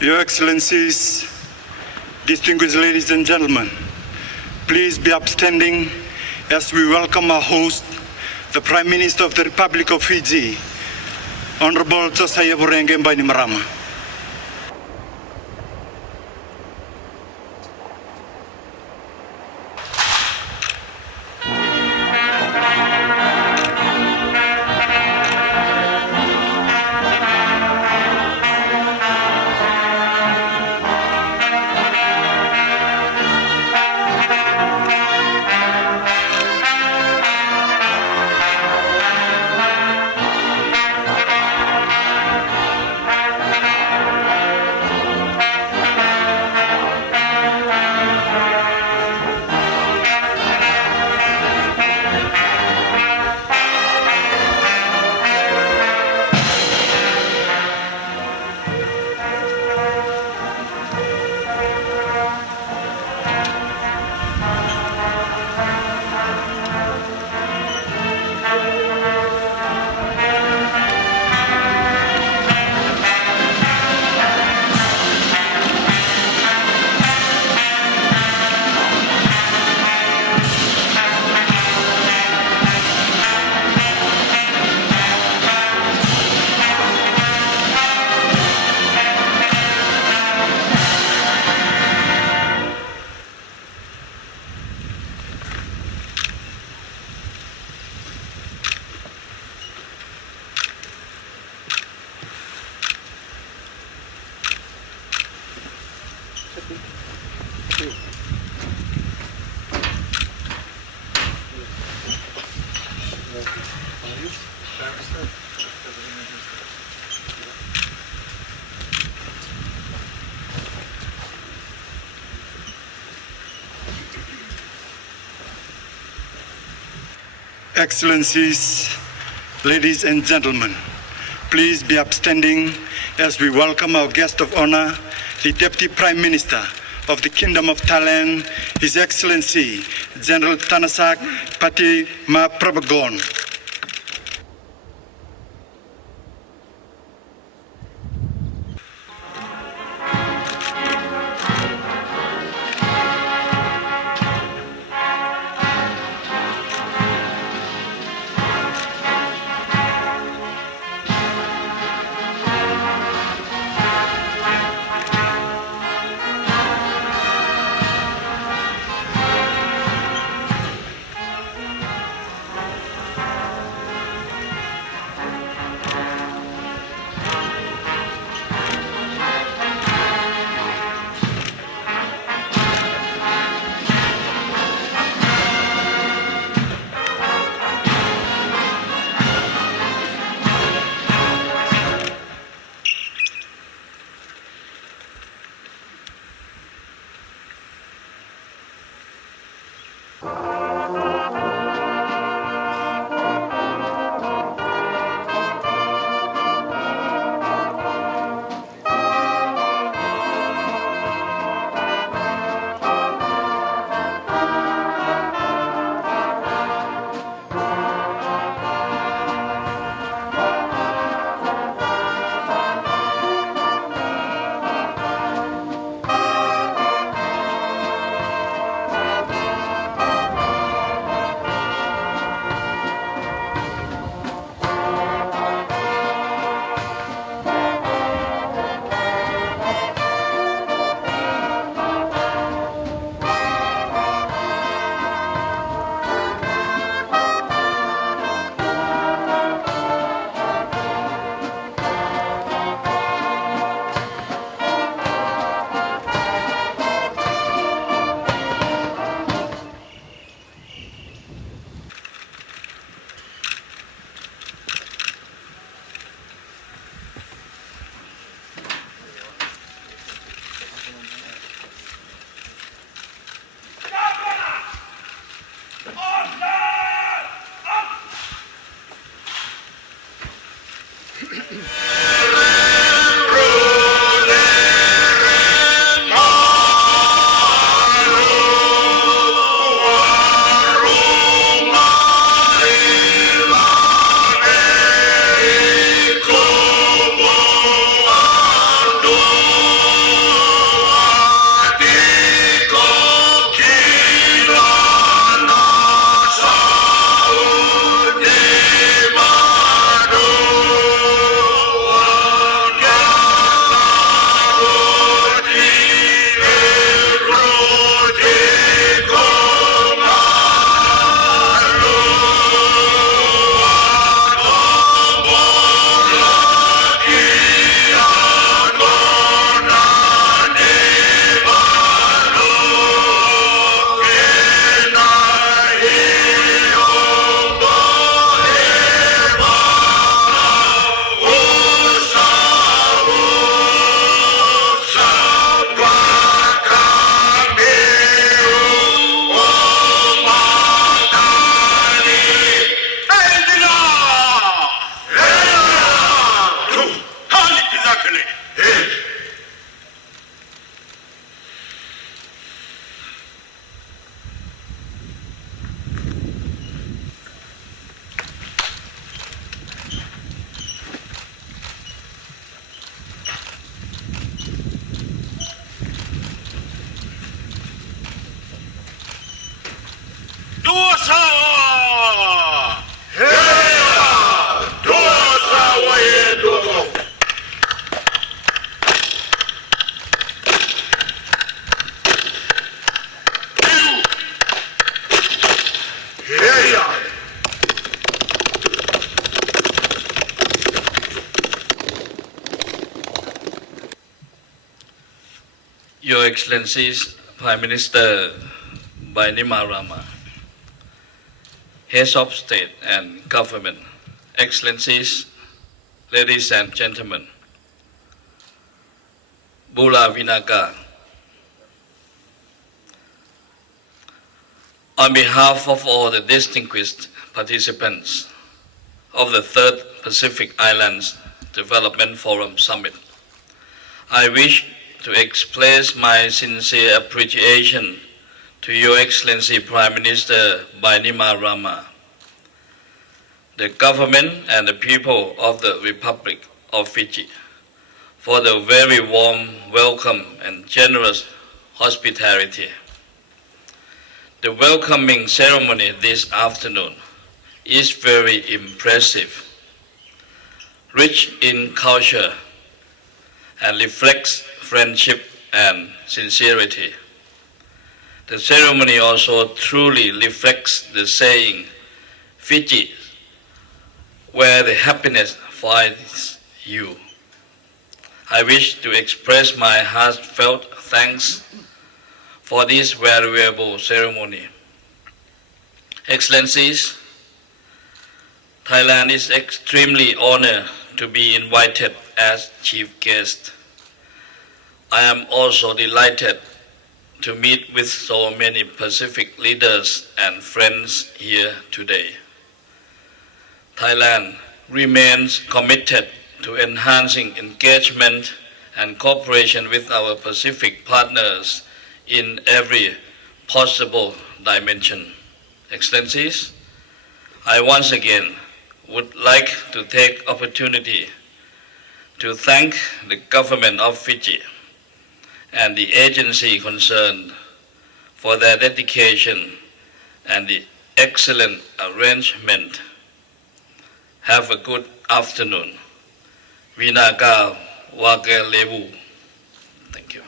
Your Excellencies, distinguished ladies and gentlemen, please be upstanding as we welcome our host, the Prime Minister of the Republic of Fiji, Honorable Josiah Burenge Bainimarama. Excellencies, ladies and gentlemen, please be upstanding as we welcome our guest of honor, the Deputy Prime Minister of the Kingdom of Thailand, His Excellency General Tanasak Patimapragorn. Excellencies, Prime Minister Bainimarama, Heads of State and Government, Excellencies, ladies and gentlemen, Bula Vinaka. On behalf of all the distinguished participants of the Third Pacific Islands Development Forum Summit, I wish to express my sincere appreciation to Your Excellency Prime Minister Bainimarama, the government and the people of the Republic of Fiji for the very warm welcome and generous hospitality. The welcoming ceremony this afternoon is very impressive, rich in culture, and reflects friendship and sincerity. The ceremony also truly reflects the saying, Fiji, where the happiness finds you. I wish to express my heartfelt thanks for this valuable ceremony. Excellencies, Thailand is extremely honored to be invited as chief guest. I am also delighted to meet with so many Pacific leaders and friends here today. Thailand remains committed to enhancing engagement and cooperation with our Pacific partners in every possible dimension. Excellencies, I once again would like to take opportunity to thank the government of Fiji and the agency concerned for their dedication and the excellent arrangement. Have a good afternoon. Vinaka Wagelevu. Thank you.